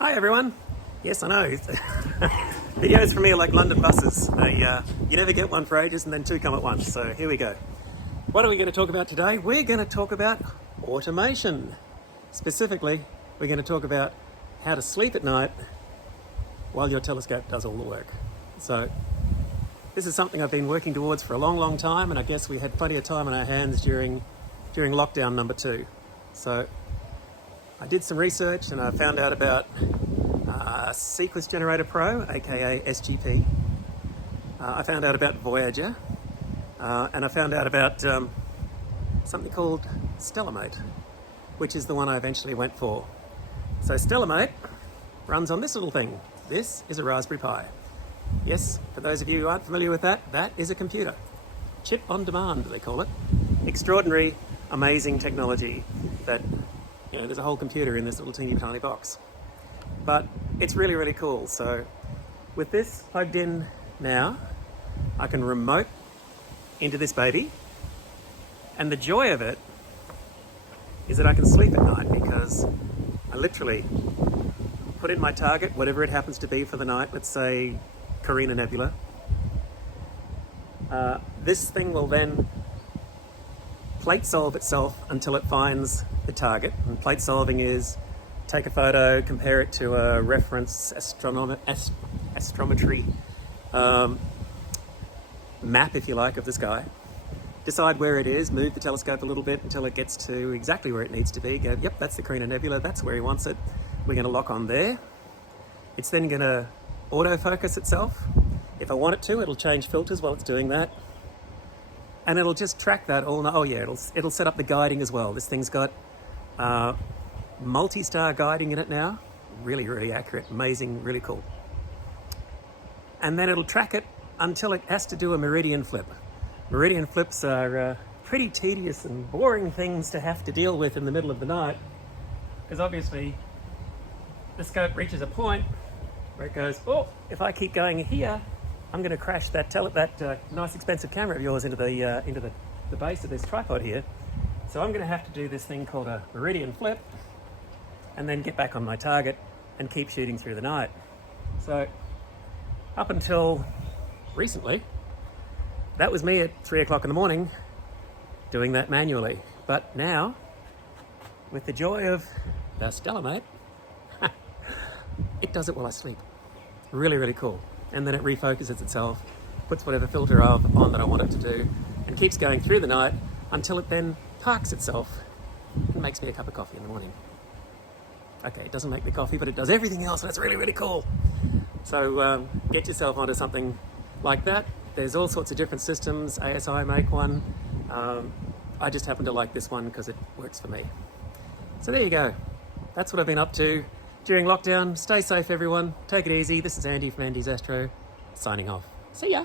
Hi everyone. Yes, I know. Videos from me are like London buses. You never get one for ages and then two come at once. So here we go. What are we going to talk about today? We're going to talk about automation. Specifically, we're going to talk about how to sleep at night while your telescope does all the work. So this is something I've been working towards for a long time, and I guess we had plenty of time on our hands during lockdown number 2. So I did some research and I found out about Sequence Generator Pro, aka SGP. I found out about Voyager, and I found out about something called Stellamate, which is the one I eventually went for. So Stellamate runs on this little thing. This is a Raspberry Pi. Yes, for those of you who aren't familiar with that, that is a computer. Chip on demand, they call it. Extraordinary, amazing technology that, there's a whole computer in this little teeny tiny box. But it's really cool. So with this plugged in now, I can remote into this baby. And the joy of it is that I can sleep at night because I literally put in my target, whatever it happens to be for the night. Let's say Carina Nebula. This thing will then plate solve itself until it finds the target. And plate solving is take a photo, compare it to a reference astrometry map, if you like, of the sky. Decide where it is, move the telescope a little bit until it gets to exactly where it needs to be. Go, yep, that's the Carina Nebula, that's where he wants it. We're going to lock on there. It's then going to autofocus itself. If I want it to, it'll change filters while it's doing that. And it'll just track that all. Oh yeah, it'll set up the guiding as well. This thing's got multi-star guiding in it now. Really accurate, amazing, really cool. And then it'll track it until it has to do a Meridian flip. Meridian flips are pretty tedious and boring things to have to deal with in the middle of the night, because obviously the scope reaches a point where it goes, oh, if I keep going here, I'm going to crash that nice expensive camera of yours into the base of this tripod here. So I'm going to have to do this thing called a Meridian flip and then get back on my target and keep shooting through the night. So up until recently, that was me at 3 o'clock in the morning doing that manually. But now, with the joy of the Stellamate, it does it while I sleep. Really cool. And then it refocuses itself, puts whatever filter on that I want it to do, and keeps going through the night until it then parks itself and makes me a cup of coffee in the morning. Okay, it doesn't make the coffee, but it does everything else, and it's really cool. So get yourself onto something like that. There's all sorts of different systems. ASI make one. I just happen to like this one because it works for me. So there you go. That's what I've been up to during lockdown. Stay safe, everyone. Take it easy. This is Andy from Andy's Astro, signing off. See ya.